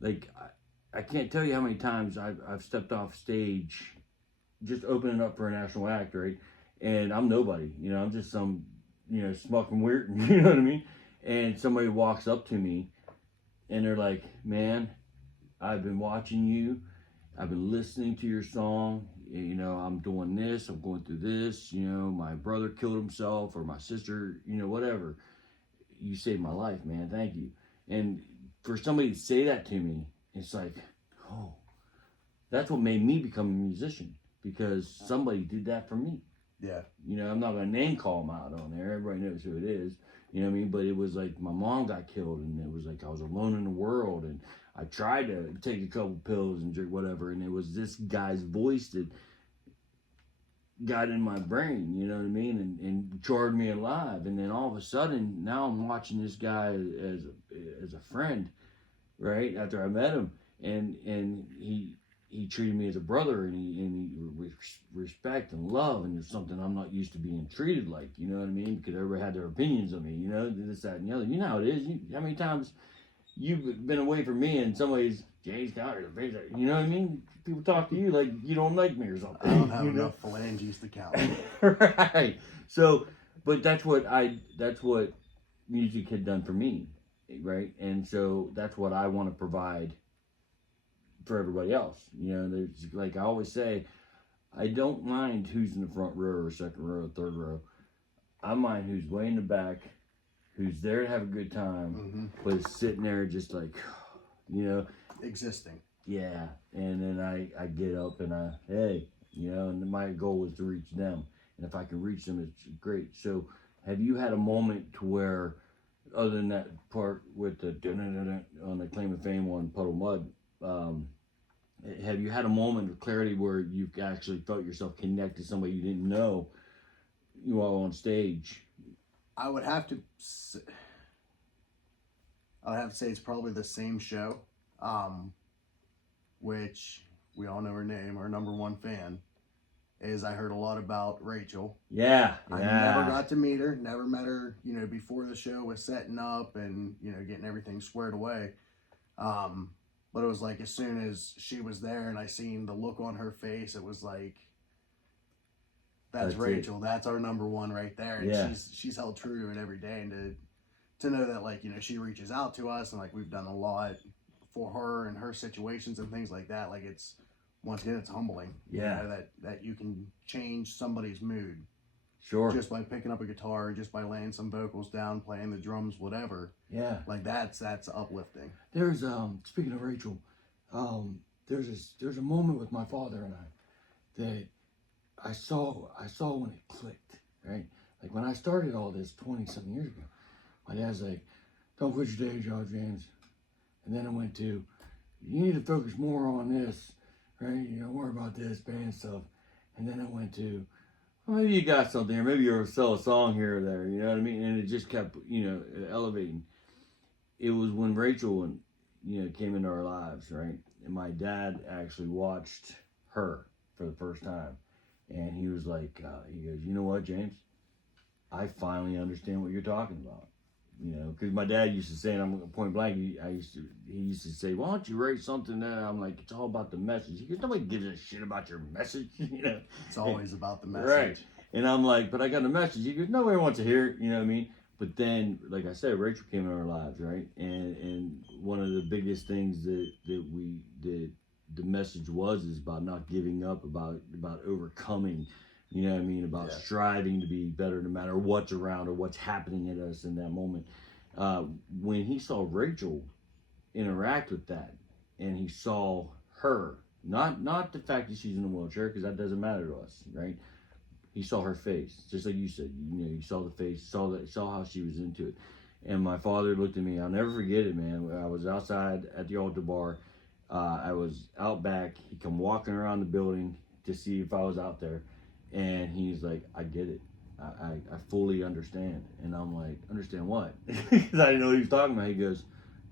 Like I can't tell you how many times I've stepped off stage just opening up for a national act, right? And I'm nobody, I'm just some, smuck and weird, you know what I mean? And somebody walks up to me and they're like, "Man, I've been watching you. I've been listening to your song. I'm doing this, I'm going through this, my brother killed himself or my sister, whatever. You saved my life, man. Thank you." And for somebody to say that to me, it's like, oh, that's what made me become a musician, because somebody did that for me. Yeah. I'm not going to name call them out on there. Everybody knows who it is. You know what I mean? But it was like my mom got killed, and it was like I was alone in the world, and I tried to take a couple pills and drink whatever, and it was this guy's voice that got in my brain, you know what I mean, and jarred me alive. And then all of a sudden, now I'm watching this guy as a friend, right? After I met him, and he treated me as a brother, and he respect and love, and it's something I'm not used to being treated like, you know what I mean? Because everybody had their opinions of me, this, that, and the other. You know how it is. How many times you've been away from me and somebody's, Jay's got her, you know what I mean? People talk to you like you don't like me or something. I don't have enough phalanges to count. Right. So, but that's what music had done for me, right? And so that's what I want to provide for everybody else. There's, like I always say, I don't mind who's in the front row or second row or third row. I mind who's way in the back, who's there to have a good time, but is sitting there just like, existing. Yeah. And then I get up and and my goal is to reach them. And if I can reach them, it's great. So have you had a moment to where, other than that part with the on the Claim to Fame on Puddle Mud, have you had a moment of clarity where you've actually felt yourself connect to somebody you didn't know while on stage? I would have to say it's probably the same show, which we all know her name, our number one fan, is I heard a lot about Rachel. Yeah. I never got to meet her, never met her, before the show was setting up and, getting everything squared away. But it was like, as soon as she was there and I seen the look on her face, it was like, that's Rachel. That's our number one right there. And she's held true to it every day. And to know that, like, she reaches out to us, and like we've done a lot for her and her situations and things like that. Like, it's, once again, it's humbling. Yeah. That you can change somebody's mood. Sure. Just by picking up a guitar, just by laying some vocals down, playing the drums, whatever. Yeah. Like, that's uplifting. There's speaking of Rachel, there's a moment with my father and I, that I saw when it clicked, right? Like when I started all this 20-something years ago, my dad's like, don't quit your day job, James. And then I went to, you need to focus more on this, right? You don't worry about this band stuff. And then I went to, well, maybe you got something, or maybe you'll sell a song here or there, you know what I mean? And it just kept, elevating. It was when Rachel, came into our lives, right? And my dad actually watched her for the first time. And he was like, he goes, you know what, James? I finally understand what you're talking about. Because my dad used to say, and I'm point blank, he used to say, why don't you write something that I'm like, it's all about the message. He goes, nobody gives a shit about your message, It's always about the message. Right. And I'm like, but I got a message. He goes, nobody wants to hear it, you know what I mean? But then, like I said, Rachel came in our lives, right? And one of the biggest things that the message is about not giving up, about overcoming, you know what I mean, about striving to be better no matter what's around or what's happening at us in that moment. When he saw Rachel interact with that, and he saw her, not the fact that she's in a wheelchair, because that doesn't matter to us, right? He saw her face, just like you said. You saw the face, saw how she was into it. And my father looked at me. I'll never forget it, man. I was outside at the altar bar. I was out back. He come walking around the building to see if I was out there. And he's like, I get it. I fully understand. And I'm like, understand what? Because I didn't know what he was talking about. He goes,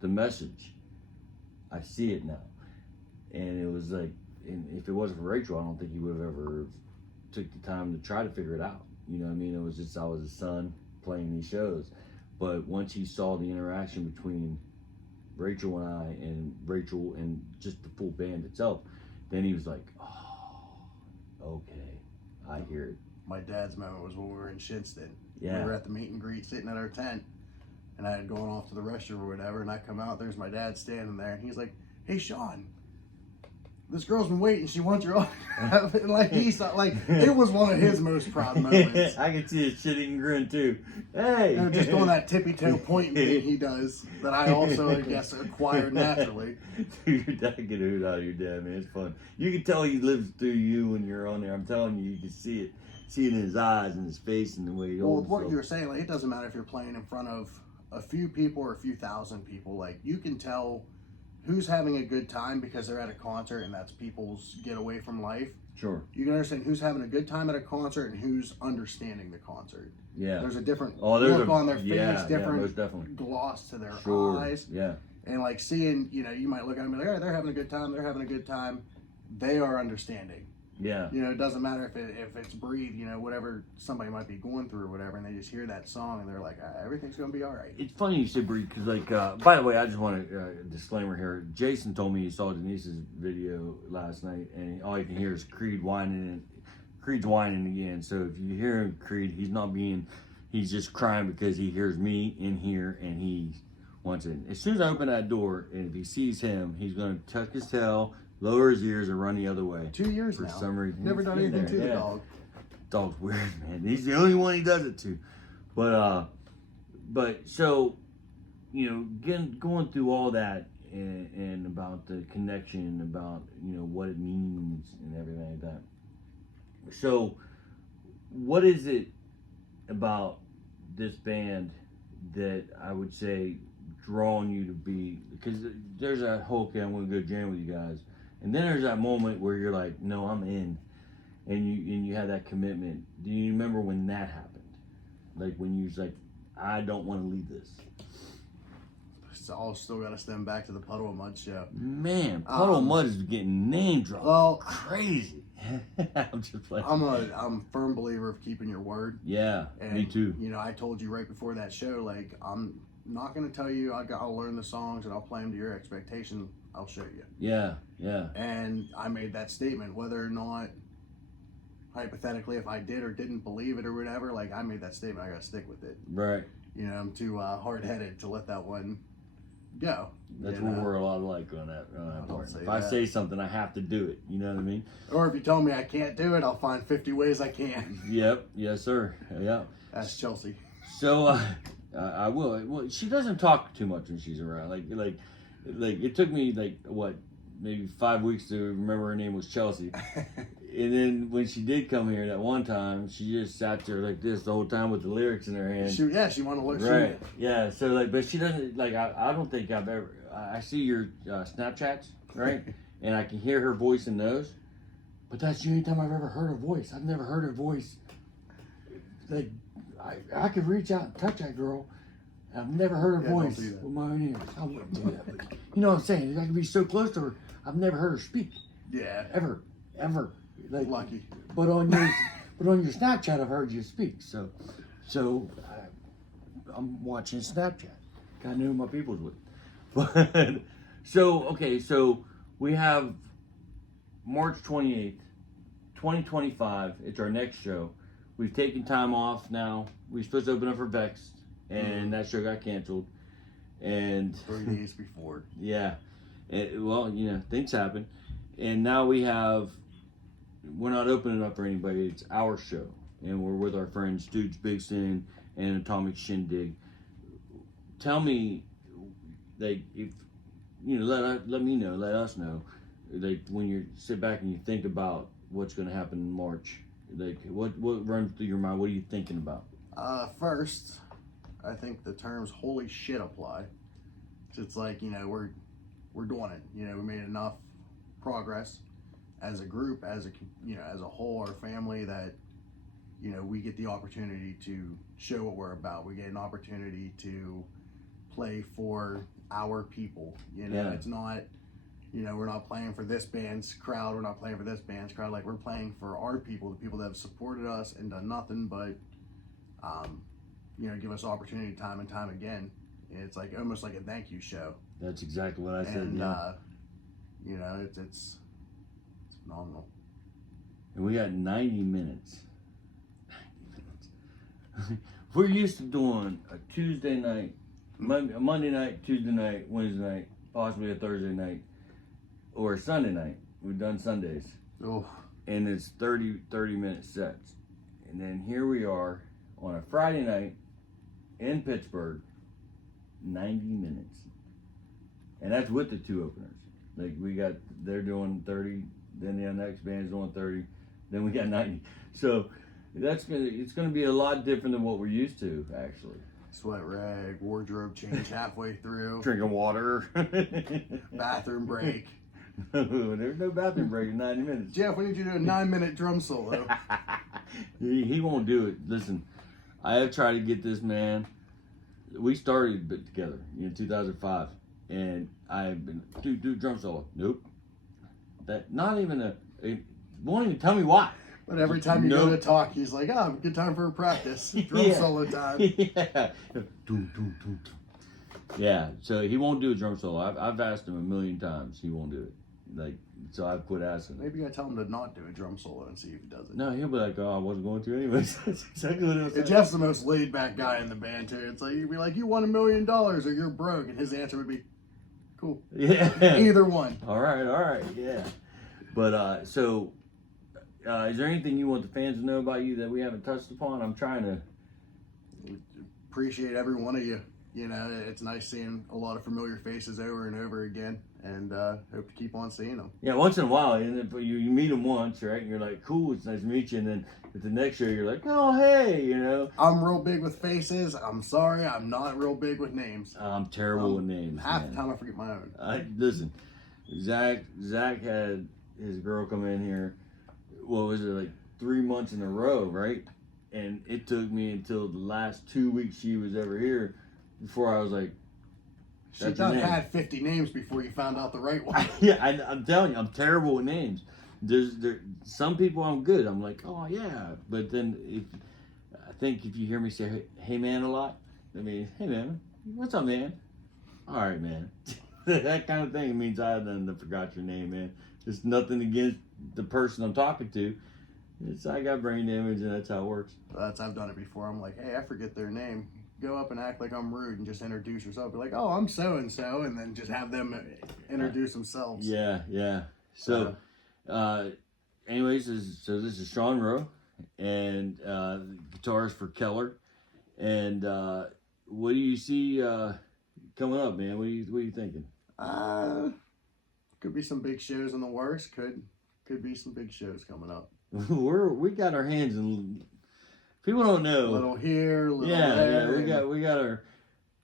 the message. I see it now. And it was like, and if it wasn't for Rachel, I don't think he would have ever took the time to try to figure it out. You know what I mean? It was just, I was his son playing these shows. But once he saw the interaction between Rachel and I, and Rachel and just the full band itself, then he was like, oh, okay, I hear it. My dad's moment was when we were in Shinston. Yeah. We were at the meet and greet sitting at our tent, and I had gone off to the restroom or whatever, and I come out, there's my dad standing there, and he's like, hey, Shawn, this girl's been waiting, she wants your autograph. And like, he's not, like, it was one of his most proud moments. I could see his shit-eating grin too. Hey! Just doing that tippy-toe pointing thing he does that I also, I guess, acquired naturally. Dude, your dad get a hoot out of your dad, man. It's fun. You can tell he lives through you when you're on there. I'm telling you, you can see it. See it in his eyes and his face and the way he holds. Well, what you were saying, like, it doesn't matter if you're playing in front of a few people or a few thousand people. Like, you can tell who's having a good time because they're at a concert and that's people's getaway from life. Sure. You can understand who's having a good time at a concert and who's understanding the concert. Yeah. There's a different look on their face, most different definitely. gloss to their Sure. eyes. Yeah. And like seeing, you might look at them and be like, oh, they're having a good time. They're having a good time. They are understanding. Yeah. It doesn't matter if it's Breathe, whatever somebody might be going through or whatever, and they just hear that song and they're like, everything's going to be all right. It's funny you said Breathe, because, like, by the way, I just want a disclaimer here. Jason told me he saw Denise's video last night, and all you can hear is Creed's whining again. So if you hear him, Creed, he's just crying because he hears me in here and he wants it. As soon as I open that door, and if he sees him, he's going to tuck his tail, lower his ears, and run the other way. 2 years for now. some reason. Never done anything to the dog. Dog's weird, man. He's the only one he does it to. But so, going through all that and about the connection, about, what it means and everything like that. So, what is it about this band that I would say drawing you to be? Because there's that whole, okay, I'm going to go jam with you guys. And then there's that moment where you're like, no, I'm in. And you have that commitment. Do you remember when that happened? Like when you was like, I don't want to leave this. It's all still got to stem back to the Puddle of Mud show. Man, Puddle of Mud is getting name dropped. Well, crazy. I'm just playing. I'm a firm believer of keeping your word. Yeah, and, me too. I told you right before that show, like, I'm not going to tell you I'll learn the songs and I'll play them to your expectation. I'll show you. Yeah, yeah. And I made that statement, whether or not, hypothetically, if I did or didn't believe it or whatever, like, I made that statement, I got to stick with it. Right. I'm too hard-headed to let that one go. That's what we're a lot alike on that part. If I say something, I have to do it. You know what I mean? Or if you tell me I can't do it, I'll find 50 ways I can. Yep. Yes, sir. Yeah. That's Chelsea. So, I will. Well, she doesn't talk too much when she's around. Like it took me maybe 5 weeks to remember her name was Chelsea. And then when she did come here that one time, she just sat there like this the whole time with the lyrics in her hand. She wanted to look. Right. Yeah. So like, but she doesn't like. I don't think I've ever. I see your Snapchats, right? And I can hear her voice in those. But that's the only time I've ever heard her voice. I've never heard her voice. Like, I could reach out and touch that girl. I've never heard her voice with my own ears. I wouldn't do that. But you know what I'm saying? I could be so close to her. I've never heard her speak. Yeah. Ever. Like, Lucky. But on your Snapchat, I've heard you speak. So I'm watching Snapchat. Gotta know who my people's with. But so we have March 28th, 2025. It's our next show. We've taken time off now. We were supposed to open up for Vex, and that show got canceled. And 3 days before. Yeah. Well, you know, things happen. And now we're not opening up for anybody. It's our show. And we're with our friends Stooge Bigson and Atomic Shindig. Tell me, like, if, you know, let us know, like, when you sit back and you think about what's going to happen in March, like, what runs through your mind? What are you thinking about? First, I think the terms "holy shit" apply. It's like, you know, we're doing it. You know, we made enough progress as a group, as a whole, our family, that, you know, we get the opportunity to show what we're about. We get an opportunity to play for our people. You know, It's not, you know, we're not playing for this band's crowd. We're not playing for this band's crowd. Like, we're playing for our people, the people that have supported us and done nothing but, you know, give us opportunity time and time again. It's like almost like a thank you show. That's exactly what I said. And, yeah. You know, it's phenomenal. And we got 90 minutes. 90 minutes. We're used to doing a Tuesday night, Monday night, Tuesday night, Wednesday night, possibly a Thursday night, or a Sunday night. We've done Sundays. Oh. And it's 30-minute sets. And then here we are on a Friday night in Pittsburgh, 90 minutes. And that's with the two openers. Like, they're doing 30, then the next band's doing 30, then we got 90. So it's gonna be a lot different than what we're used to, actually. Sweat rag, wardrobe change halfway through. Drinking water. Bathroom break. There's no bathroom break in 90 minutes. Jeff, we need you to do a 9-minute drum solo. He won't do it. Listen, I have tried to get this man. We started together in 2005, and I've been do drum solo. Nope. That not even won't even tell me why. But every time you go to talk, he's like, "Oh, good time for a practice. Drum solo time." Yeah. Yeah. So he won't do a drum solo. I've asked him a million times. He won't do it. Like, so I've quit asking him. Maybe you gotta tell him to not do a drum solo and see if he does it. No, he'll be like, "Oh, I wasn't going to anyways." That's exactly what it was. Jeff's the most laid back guy in the band too. It's like, you'd be like, "You won $1 million or you're broke," and his answer would be, "Cool." Yeah. Either one. All right. Yeah. But so, is there anything you want the fans to know about you that we haven't touched upon? I'm trying to appreciate every one of you. You know, it's nice seeing a lot of familiar faces over and over again, and hope to keep on seeing them. Yeah, once in a while, and if you meet them once, right? And you're like, "Cool, it's nice to meet you," and then at the next show, you're like, "Oh, hey," you know. I'm real big with faces. I'm sorry, I'm not real big with names. I'm terrible with names. Half the time I forget my own. Listen, Zach had his girl come in here. What was it, like 3 months in a row, right? And it took me until the last 2 weeks she was ever here before I was like, She done had 50 names before you found out the right one. Yeah, I'm telling you, I'm terrible with names. There's some people I'm good. I'm like, "Oh yeah," but then I think if you hear me say "Hey man" a lot, I mean, "Hey man, what's up, man?" "All right, man." That kind of thing means I done forgot your name, man. There's nothing against the person I'm talking to. I got brain damage, and that's how it works. I've done it before. I'm like, "Hey, I forget their name." Go up and act like I'm rude and just introduce yourself. Be like, "Oh, I'm so and so," and then just have them introduce themselves. Yeah. So, anyways, this is Shawn Roe, and guitarist for Keller. And what do you see coming up, man? What are you thinking? Could be some big shows in the works. Could Could be some big shows coming up. We got our hands in. People don't know. Little here, little Yeah, there. we got our.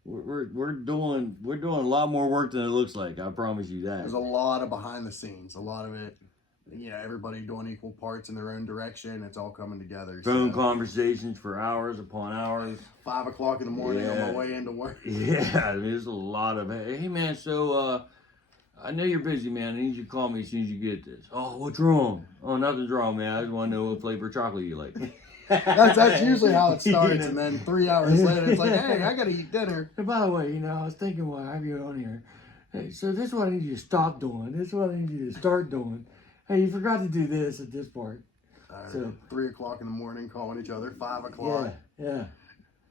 We're doing a lot more work than it looks like. I promise you that. There's a lot of behind the scenes. A lot of it, everybody doing equal parts in their own direction. It's all coming together. Phone conversations for hours upon hours. 5 o'clock in the morning on my way into work. Yeah, there's a lot of. Hey man, so I know you're busy, man. I need you to call me as soon as you get this. Oh, what's wrong? Oh, nothing's wrong, man. I just want to know what flavor chocolate you like. That's usually how it starts, and then 3 hours later, it's like, hey, I gotta eat dinner. And by the way, I was thinking while I have you on here. Hey, so this is what I need you to stop doing. This is what I need you to start doing. Hey, you forgot to do this at this part. So 3 o'clock in the morning, calling each other. 5 o'clock. Yeah.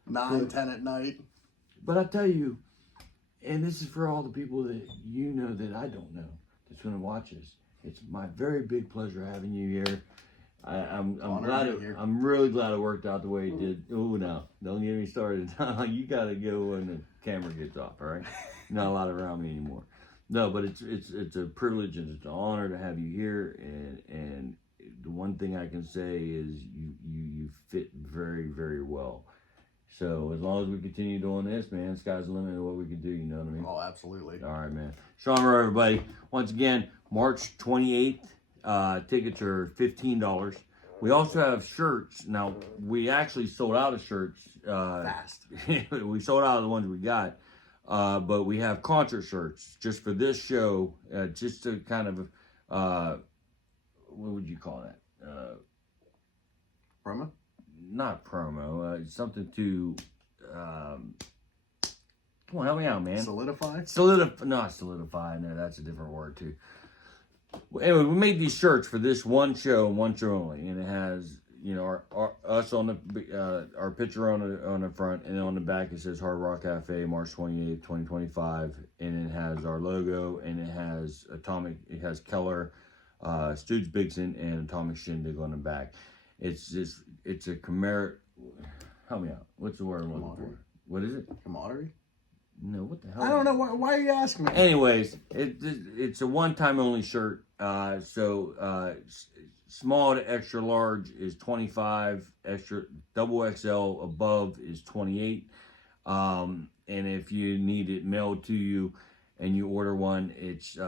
9, 10 at night. But I tell you, and this is for all the people that that I don't know that's going to watch this. It's my very big pleasure having you here. I'm glad. I'm really glad it worked out the way it did. Oh no, don't get me started. You got to go when the camera gets off. All right, not allowed around me anymore. No, but it's a privilege and it's an honor to have you here. And the one thing I can say is you fit very, very well. So as long as we continue doing this, man, sky's the limit of what we can do. You know what I mean? Oh, absolutely. All right, man. Shawn Roe, everybody. Once again, March 28th. Tickets are $15. We also have shirts. Now, we actually sold out of shirts. Fast. We sold out of the ones we got. But we have concert shirts just for this show, just to kind of, what would you call that? Promo? Not promo. Something to, come on, help me out, man. Solidify? Not solidify. No, that's a different word, too. Anyway, we made these shirts for this one show and one show only, and it has us on the our picture on the front, and on the back it says Hard Rock Cafe, March 28th, 2025, and it has our logo, and it has Keller, Stooge Bigson, and Atomic Shindig on the back. It's a commemoration. Help me out. What's the word I'm looking for? What is it? Camaraderie? No, what the hell? I don't know. Why are you asking me? Anyways, it's a one-time only shirt. Small to extra large is 25. Extra double XL above is 28. And if you need it mailed to you and you order one, it's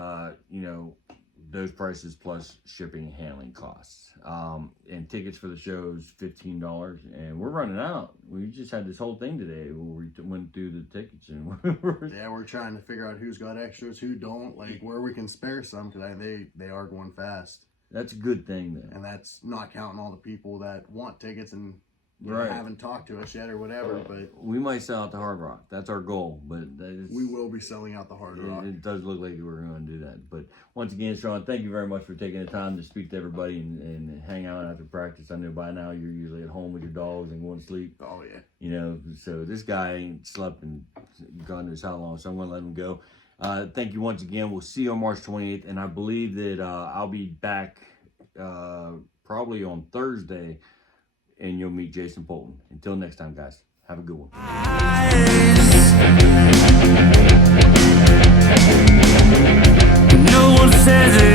those prices plus shipping and handling costs. And tickets for the show is $15, and we're running out. We just had this whole thing today where we went through the tickets, and we're trying to figure out who's got extras, who don't, like where we can spare some, because they are going fast. That's a good thing, though. And that's not counting all the people that want tickets and right. haven't talked to us yet or whatever. But we might sell out the Hard Rock. That's our goal. But we will be selling out the Hard Rock. It does look like we're going to do that. But once again, Shawn, thank you very much for taking the time to speak to everybody and hang out after practice. I know by now you're usually at home with your dogs and going to sleep. Oh yeah. So this guy ain't slept in God knows how long. So I'm going to let him go. Thank you once again. We'll see you on March 28th, and I believe that I'll be back probably on Thursday. And you'll meet Jason Bolton. Until next time, guys, have a good one. No one says it.